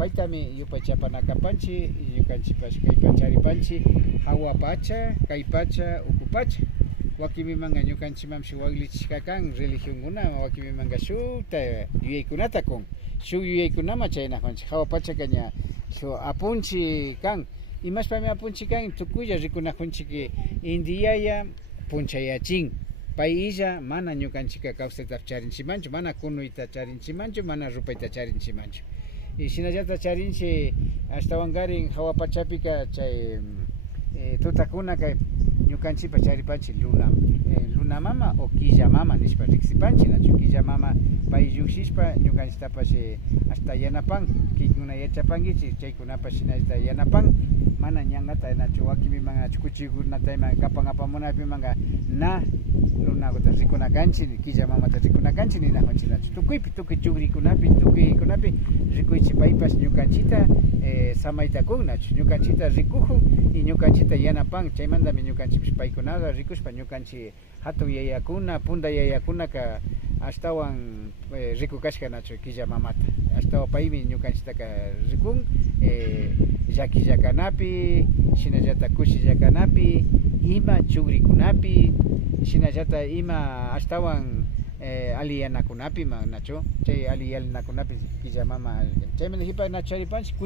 paitami yupaychapanakapanchi ñukanchikpash kaypa charipanchi hawa pacha, kay pacha, uku pacha. Wakimimanga ñukanchimamshi waylichishka kan religionkuna wakimimanga shukta yuyaykunata kun shuk yuyaykunama chaynakunchik hawa pacha kaña shuk apunchi kan imashpami apunchi kan tukuylla rikunakunchik indiyaya punchayachin pay illa mana ñukanchika kawsayta charinchimanchu mana kunuyta charinchimanchu mana rupayta charinchimanchu y shinallata charinchi ashtawankarin hawa pachapika chay tutakuna kay ñukanchipa charipanchi luna mama o quilla mama nishpa riksipanchi nachu quilla mama pay llukshishpa ñukanchitapash hasta yanapan kinkuna yachapankichik chaykunapash shinallata yanapan mana ñangata nachu wakimimanga nachu kuchuykunata ima kapan apamunapimanga na lunakuta rikunakanchik quilla mamata rikunakanchik ninakunchik nachu tukuypi tukuy chugrikunapi tukuykunapi rikuychik paypash ñukanchita samayta kun nachu ñukanchita rikujun y ñukanchita yanapan chaymantami ñukanchik paykunata rikushpa ñukanchik hatun yayakuna punda yayakunaka ashtawan rikukashka nachu quilla mamata ashtawan paymi ñukanchitaka rikun llakillakanapi shinallata kushillakanapi ima chugrikunapi shinallata ima ashtawan aliyanakunapi nachu chay aliyanakunapi quilla mama chaymi hipa nachu charipanchik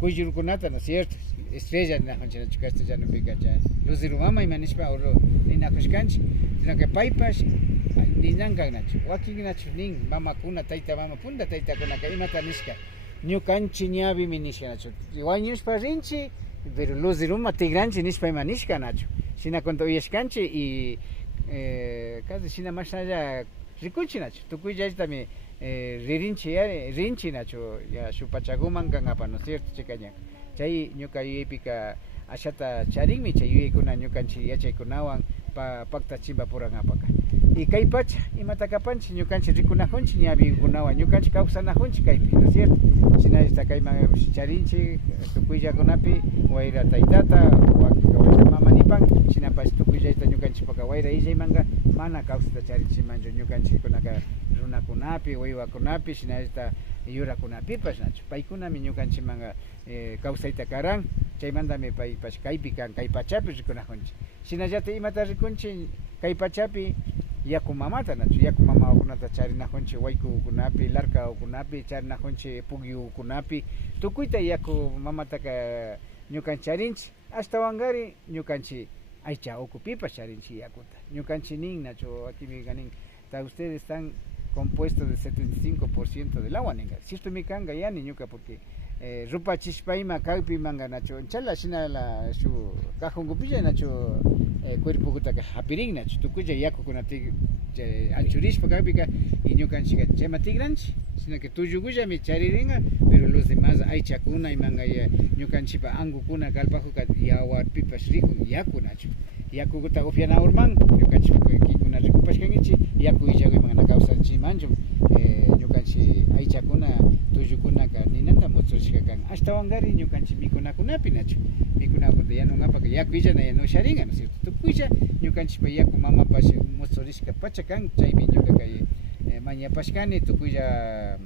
kuyllurkunata ¿no es cierto? Estrella ninakunchik castellanopika chay luciru mama ima nishpa oro ninakushkanchik sino que paypash ninankan nachu wakin nachu nin mamakuna tayta mama punda taytakunaka imata nishka ñukanchik ñawimi nishka nachu wañushpa rinchik pero luciruma tigranchik nishpa ima nishka nachu shinakunta uyashkanchik y casi shina mashnalla rikunchik nachu tukuyllallaitami rinchik nachu ya shuk pachakuman kan apa ¿no es cierto? Chikaña chay ñuka yuyaypika ashata charinmi chay yuyaykuna ñukanchik yachaykunawan paktachimba puranapaka y kay pacha imata kapanchik ñukanchik rikunajunchik ñawiykunawan ñukanchik kawsanajunchik kaypi ¿no es cierto? Shinallata kayman charinchik tukuyllakunapi wayra taytata wayra mamanipan shinapash tukuyllata ñukanchikpaka wayra illaymanga mana kawsata charinchimanchu ñukanchikkunaka runakunapi waywakunapi shinallata yurakunapipash nachu paykunami ñukanchikmanga kawsayta karan chaymantami paypash kaypi kan kay pachapi rikunajunchik shinallata imata rikunchik kay pachapi yaku mamata nachu yaku mamakunata charinajunchik waykukunapi larkaukunapi charinajunchik pukyukunapi tukuyta yaku mamataka ñukanchik charinchik ashtawankari ñukanchik aycha ukupipash charinchik yakuta ñukanchik nin nachu akimi nin ustedes están compuestos de 75% del agua ninga cierto mi kanga yani ñuka porque rupachishpayma kaypi manga nachu chala shinala shu kajunkupilla nachu cuerpokutaka hapirin nachu tukuylla yakukunati anchurishpa kaypika y ñukanchika chayma tigranchik sino que tullukuyllami chariringa pero los demás aychakuna imanga ñukanchipa ankukuna kallpajuka yawarpipash rikun yaku nachu yakukuta upyanawurman ñukanchik kinkuna rikupashkankichik yaku illakuyman kawsanchimanchu ñukanchik aychakuna tullukunaka ninanta mutzurishka kan ashtawankari ñukanchik mikunakunapi nachu mikunakunata yanunapaka yaku illana yanusharinga ¿no es cierto? Tukuylla ñukanchikpa yaku mamapash mutzurishka pacha kan chaymi ñuka kay mañapashkani tukuylla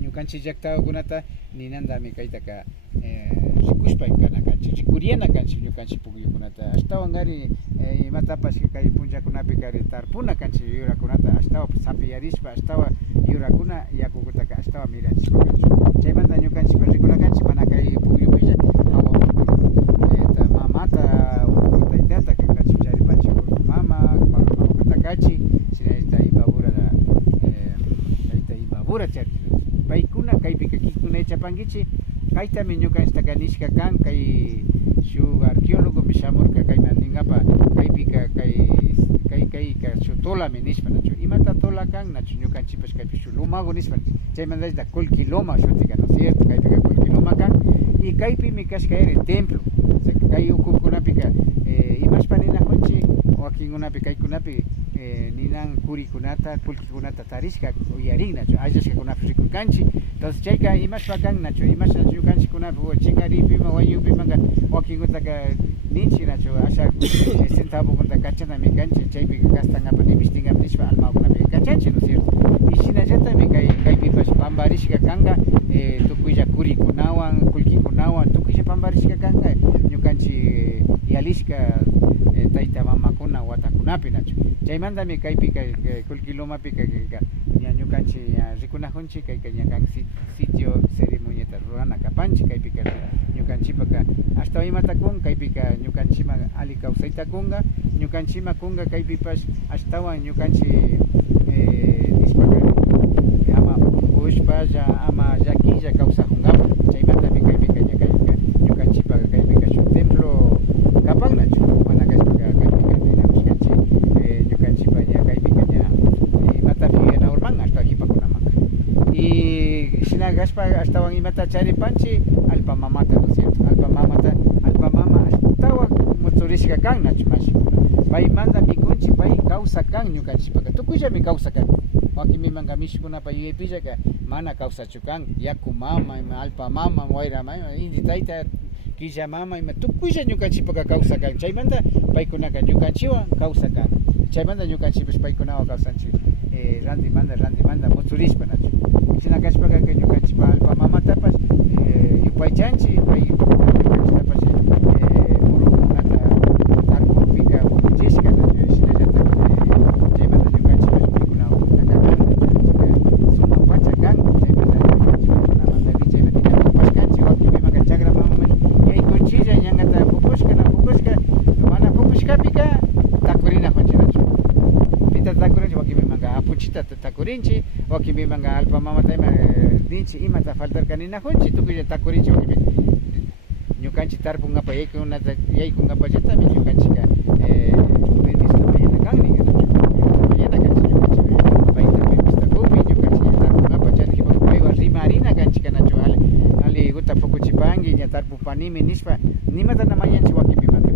ñukanchik llaqtakunata ninantami kaytaka rikushpa kanakanchik rikuriana kanchik ñukanchik pukyukunata ashtawankari imatapash kay punllakunapi kari tarpuna kanchik yurakunata ashtawa sapiyarishpa ashtawa yurakuna yakukutaka ashtawa mirachishpa kanchik chaymanta ñukanchik rikunakanchik mana kay pukyupilla mamata taytata kanchik charipanchik mama mamakutakachik shinallata imbabura tayta imbabura charinchik paykuna kaypika kinkuna yachapankichik kaytami ñukanchitaka nishka kan kay shuk arqueólogo shamurka kayman ninkapa kaypika kay shuk tolami nishpa nachu imata tola kan nachu ñukanchikpash kaypi shuk lumago nishpa chaymantallata Colquiloma shutika ¿no es cierto? Kaypika Colquiloma kan y kaypimi kashka templo kay ukukunapika imashpa ninajunchik wakinkunapi kaykunapi ninan kurikunata pulkikunata tarishka uyarin nachu ayllashkakunapi rikurkanchik entonces chayka imashpa kan nachu imash nachu ñukanchikkunapi chinkaripima wañupimanga wakinkutaka ninchik nachu asha centavokunata kachanami kanchik chaypi gastangapi nimishtingapi nishpa almakunapi kachanchik ¿no es cierto? Y shinallatami kaypipash pamba pambarishka kanga tukuylla kurikunawan kullkikunawan tukuylla pambarishka kanga ñukanchik yalishka tayta mamakuna watakunapi nachu chaymantami kaypi kullkilumapi ña ñukanchik rikunajunchik kayka ña kan sitio ceremoniata rurana kapanchik kaypika ñukanchipaka hasta imata kun kaypika ñukanchima ali kawsayta kunga ñukanchima kunga kaypipash ashtawan ñukanchik nispaka ama ushpalla ama llakilla kawsajungapak chaymantami kaypika ña kaypika ñukanchipaka kaypika shuk templo kapannachu mana kashpaka kaypika ninakushkanchik ñukanchipa ña kaypika ña imatapi yanaurman hasta hipakunamanka y shina kashpa ashtawan imata charipanchik alpa mamata, ¿no es cierto? Alpa mama ashtawan mutzurishka kan nachu mashikuna pay manda mikunchik pay kawsa kan ñukanchipaka tukuyllami kawsa kan wakimimanga mishkunapa yuyaypillaka mana kawsachu kan yaku mama ima alpa mama wayra mama inti tayta killa mama ima tukuylla ñukanchipaka kawsa kan chaymanta paykunaka ñukanchiwan kawsa kan chaymanta ñukanchipish paykunawan kawsanchik randimanda mutzurishpa nachu shina kashpaka ñukanchipa alpa mamatapash yupaychanchik pay ñukanchitapash murukunata tarpupika pukuchishka shinallata chaymanta ñukanchipash paykunawan suma pacha kan chaymanta ñukanchipakunamantapi chaymanta pashkanchik wakimimaka chakra mamaman yaykunchilla ñangata pukushka mana pukushkapika takurinajunchik nachu pita takurinchik wakimimanga apuchita takurinchik wakimimanga alpa mamata ima ninchik imata faltarkaninajunchik tukuylla takurinchik wakimi ñukanchik tarpungapa yaykunkapallatami ñukanchika permiso mañana kan ninga nachu mañana kanchik ñukanchik payta permistakupi ñukanchik tarpungapa chanikipak paywan rimarina kanchika nachu ali guta pukuchipanki ña tarpupanimi nishpa nimatana mañanchik wakimimanta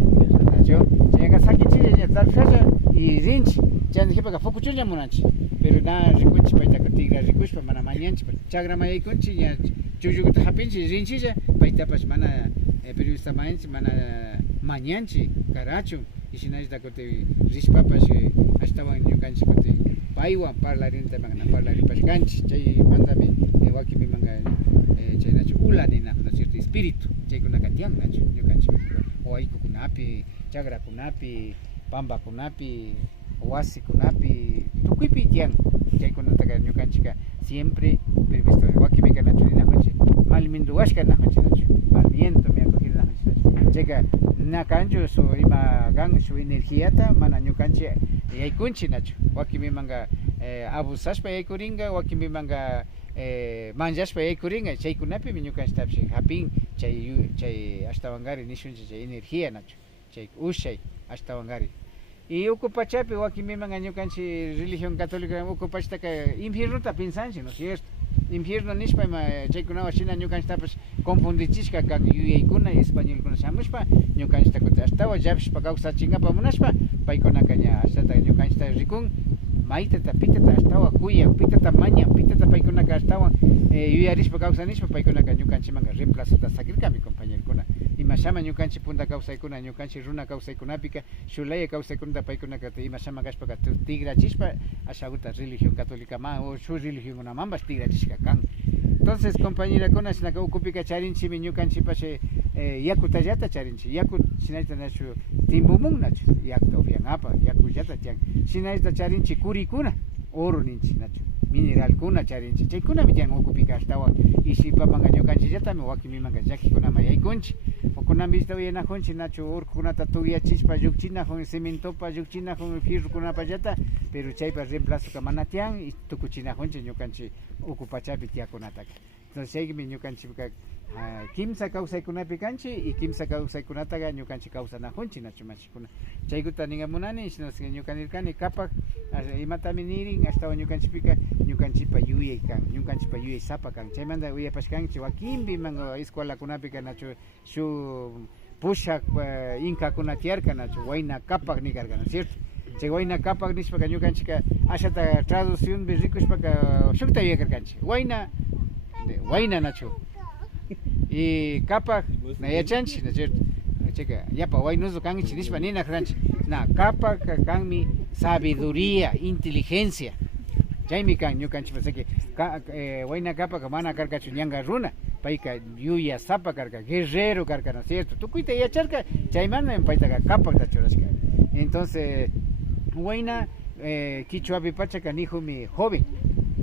nachu chayka sakinchilla ña tarpushalla y rinchik chanikipak pukuchurlla munanchik pero na rikunchik paytaka tigra rikushpa mana mañanchik chagrama yaykunchik ña chukllukuta hapinchik rinchilla paytapash mana periodista mañanchik mana mañanchik karachu y shinallata kutin rishpapash ashtawan ñukanchik kutin paywan parlarintamanta parlaripashkanchik chaymantami wakimimanga chaynachu ula ninajun, ¿no es cierto? Espíritu chaykunaka tiyan nachu ñukanchik waykukunapi chagrakunapi pambakunapi wasikunapi tukuypi tiyan chaykunataka ñukanchika siempre previsto wakimika nachu ninajunchik malminduwashka najunchik nachu malviento mi acogida najunchik nachu chayka nakanchu su ima kan su energiata mana ñukanchik yaykunchik nachu wakimimanga abusashpa yaykuringa wakimimanga manllashpa yaykuringa chaykunapimi ñukanchiktapish hapin chay ashtawangari nishunchik chay energía nachu chay ushay ashtawangari y ukupachapi wakimimanga ñukanchik religión católica ukupashtaka infiernuta pinsanchik, ¿no es cierto? Infierno nishpa ima chaykunawan shina ñukanchiktapish confundichishka kan yuyaykuna y españolkuna shamushpa ñukanchikta kutin ashtawan llapishpa kawsachinkapak munashpa paykunaka ña ashtata ñukanchikta rikun maytata pitata ashtawan kuyan pitata mañan pitata paykunaka ashtawan yuyarishpa kawsanishpa paykunaka ñukanchimanga reemplazota sakirkami compañerokuna imashama ñukanchik punta kawsaykuna ñukanchik runa kawsaykunapika shulaya kawsaykunata paykunaka imashama kashpaka tigrachishpa ashaguta religión católica ma o shu religionkunamanpas tigrachishka kan entonces compañerakuna shinaka ukupika charinchimi ñukanchikpash yakutallata charinchik yaku shinayta nachu timbumun nachu yakuta upyanapa yakullata tiyan shinayta charinchik kurikuna oro ninchik nachu mineralkuna charinchik chaykunami tiyan ukupika ashtawan ishipamanga ñukanchillatami wakimimanga llakikunama yaykunchik ukunami vista uyanajunchik nachu urkukunata tukyachishpa llukchinajun cementopa llukchinajun fierrukunapallata pero chaypa reemplazoka mana tiyan y tukuchinajunchik ñukanchik ukupachapi tiyakunataka entonces chaykimi ñukanchikka kimsa kawsaykunapi kanchik y kimsa kawsaykunataqa ñukanchik kawsanajunchik nachu mashikuna chaykuta ningamunani ñukanirkani kapak imatami nirin ashtawan ñukanchikpika ñukanchikpa yuyay kan ñukanchikpa yuyay sapa kan chaymanta uyapashkanchik wakinpi manga escuelakunapika nachu shu pushak inkakuna tiyarka nachu wayna kapak nikarka, ¿no es cierto? Chay wayna kapak nishpaka ñukanchikka ashata traduccionpi rikushpaka shukta yuyakarkanchik wayna nachu y kapak na yachanchik, ¿no es cierto? Chayka yapa waynuso kanchik nishpa nina karanchik na kapak kanmi sabiduría, inteligencia chaymi kan ñukanchik pasaki wayna kapak mana karkachu ñanga runa payka yuya sapa karka guerrero karka, ¿no es cierto? Tukuyta yacharka chaymanta paytaqa kapakta churashka. Entonces wayna Quichuapi pachaca nijumi joven,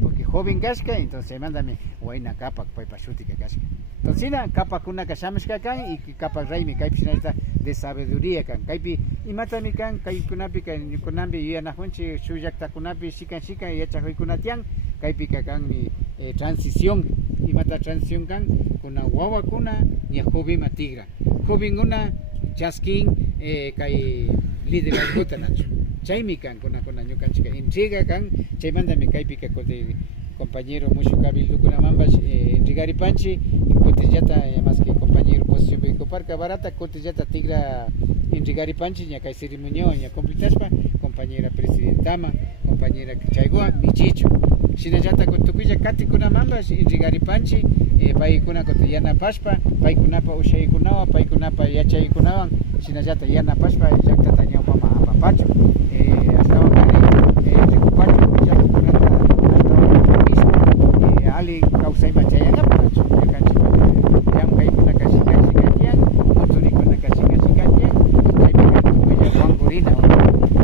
porque joven kashka, entonces mándame wayna kapak paypa shutika kashka. Entonces kapak kuna kashamishka kan y kapak raymi kaypi shinayta de sabiduría kan. Kaypi imatami kan kaykunapi kunambi yuyanajunchi shuyaktakunapi shikan yachajuykunatian kaypi kan mi transición imata transición kan kuna wawakuna ña joven tigra. Joven una chaskin kay liderazgota nacho. Chaymi kan kuna ñukanchika entrega kan chaymantami kaypi kote compañero mushu kabildu kunamambas entregaripanchi kotillata más que compañero posición parca barata kotillata tigra entregaripanchi ña kay ceremonio ña completashpa compañera presidentama compañera chaygua michicho shinallata kutukulla kati kunamambas entregaripanchi paykuna kote yanapashpa paykunapa ushaykunawan paykunapa yachaykunawan shinallata yanapashpa llaktata ñawpama apapachu ali kausayma chayanapachu ñukanchik llank'aykuna kashika muturikuna kashika chaypi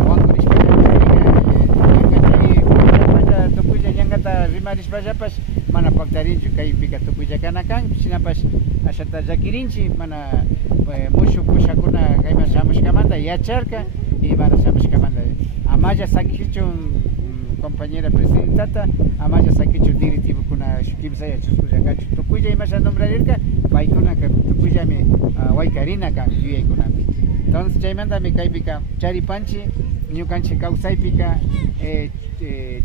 wankurishpallañankata tukuylla ñankata rimarishpallapash mana paktarinchu kaypika tukuylla kana kan shinapash ashata llakirinchi mana mushu pushakuna kayman shamushkamanta yacharka y mana shamushkamanta amaya sakichun compañera presidentata amaya sakichu directivo kuna kimsaya chuskulla kachu tukuylla imasha nombrarirka paykuna tukuyllami waykarina kan yuyaykunapi. Entonces chaymantami kaypika charipanchi ñukanchik kawsaypika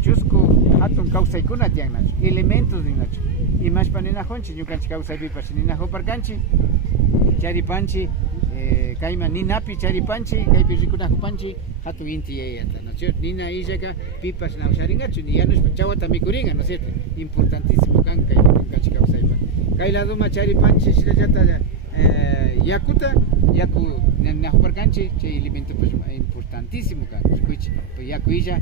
chusku hatun kawsaykuna tiyannachu elementos ninachu imashpa ninajunchik ñukanchik kawsaypipash ninajuparkanchik charipanchi kayma ninapi charipanchi kaypi rikunajupanchi hatun inti yayata, ¿no es cierto? Nina illaka pipas nawsaringachu ni yanushpa chawata mikuringa, ¿no es cierto? Importantísimo kan kaypi ñukanchik kawsaypa kay ladoma charipanchi shirallata yakuta yaku najuparkanchik chay elemento pues importantísimo kan rikuychik pues yaku illa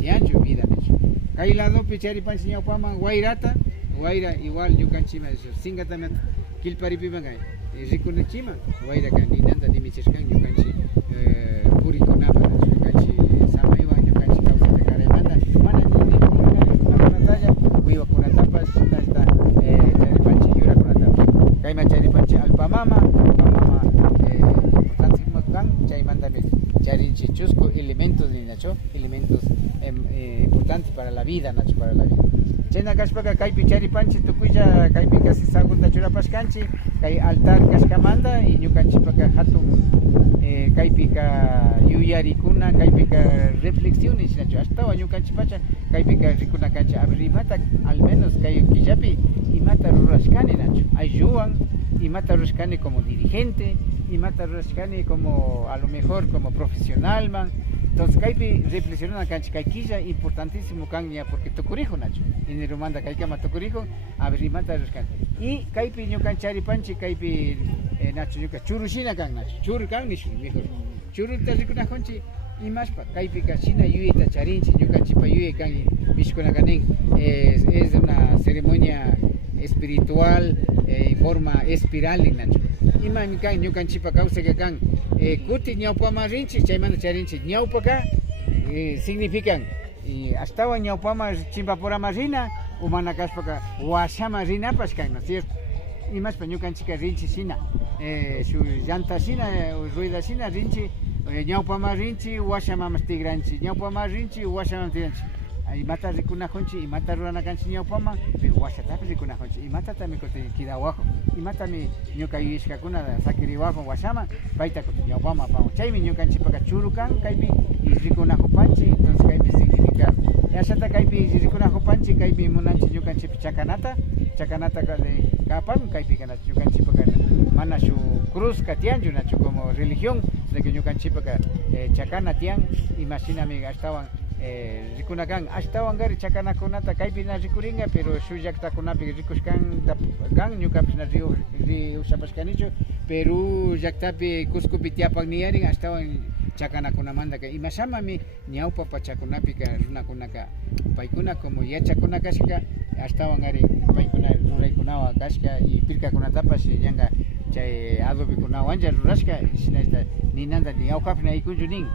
tianchu vida nichu kay ladopi charipanchi ñawpaman wayrata wayra igual ñukanchima singatama kilparipiman kay rikunachima wayra kan ninanta nimichishkan ñukanchik purikunapa ñukanchik samaywan ñukanchik kawsata karaymanta mana nikunatalla wiwakunatapas chayta charipanchi yurakunatapas kayma charipanchi alpamama importantísimo kan chaymantami charinchi chusku elementos ninacho elementos importantes para la vida nacho para la vida. Chayna kashpaka kaypi charipanchi tukuylla kaypi casi segunda churapashkanchi kay altar kashkamanta y ñukanchipaka hatun kaypika yuyarikuna kaypika reflexiones nacho ashtawa ñukanchipacha kaypika rikuna kancha a ver imata al menos kay killapi imata rurashkani nacho ayudan imata rurashkani como dirigente imata rurashkani como a lo mejor como profesional man. Entonces kaypi reflexionan kancha kaykilla importantísimo kanya porque tukurijo nacho inirumanda kaykama tukurijo a ver imata rurashkani y kaypi ñukan charipanchi kaypi nacho ñuka churushina kan nacho churu kan nishu mejor churuta rikunajunchi imashpa kaypika shina yuyayta charinchi ñukanchipa yuyay kan mishkuna kanin es una ceremonia espiritual en forma espiral nacho imami kan ñukanchipa kawsayka kan kuti ñawpama rinchi chaymanta charinchi ñawpaka significan ashtawan ñawpama chimpapurama rina o mana kashpaka washama rinapash kan, ¿no es cierto? Imashpa ñukanchika rinchi shina shu llanta shina rueda shina rinchi ñawpama rinchi washamamas tigranchi ñawpama rinchi washamamas tigranchi imata rikunajunchi imata ruranakanchi ñawpama pero washatapi rikunajunchi imatatami kuti kidawajo imatami ñuka yuyashkakuna sakiriwajo washama payta kuti ñawpama apamun chaymi ñukanchipaka churu kan kaypi y rikunajupanchi entonces kaypi significa ashata kaypi rikunajupanchi kaypi munanchi ñukanchipi chakanata kapan kaypi kana ñukanchipaka mana shu cruz katianchu nachu como religión de que ñukanchipaka chakana tian imaginami ashtawan rikunakan ashtawanqari chakanakunata kaypina rikurinqa pero shuk llaqtakunapi rikushkan ñukapish na riushapashkanichu Peru llaqtapi Cuscopi tiapan niyarin ashtawan chakanakunamanta imashamami ñawpa pachakunapi runakunaka paykuna como yachakuna kashka ashtawanqari paykuna ruraykunawan kashka y pirkakunatapash llanga chay adobikunawanlla rurashka shinashta ninanta ñawkapi yaykunchu nin